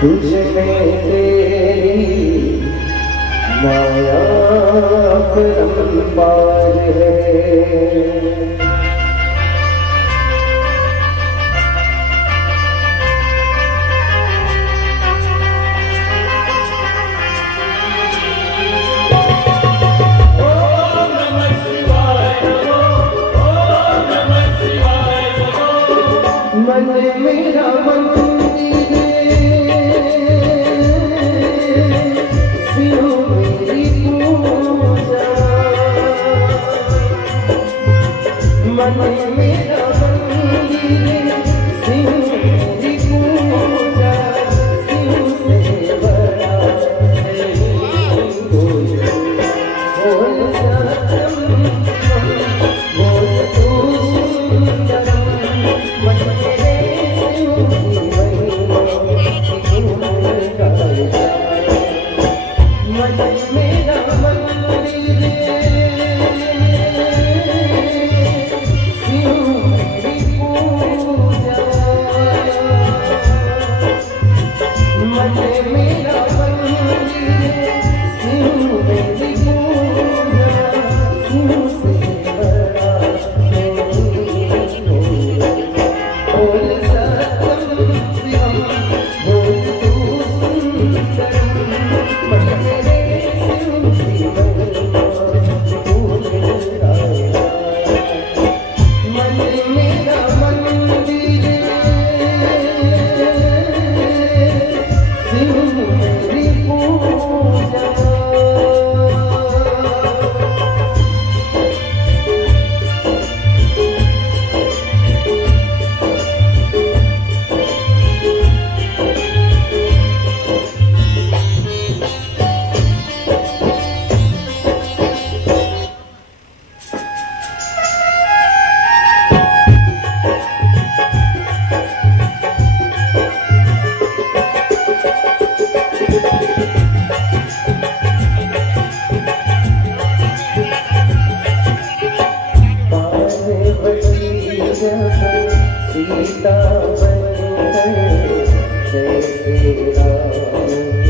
तुझ में तेरी माया परंपार है। मन मेरा मंदिर शिव मेरी पूजा। मन मेरा मंदिर शिव मेरी पूजा। शिव से बड़ा नहीं कोई। बोल सत्यम बोल तू सुंदरम। मन मेरा मंदिर शिव मेरी पूजा। मन मेरा मंदिर शिव मेरी पूजा। शिव से बड़ा नहीं कोई। बोल सत्यम शिवम बोल तू सुंदरम। मन मेरे शिव जीवन भूल आया। मन मेरा मंदिर शिव मेरी पूजा। सीता बनकर जय श्री राम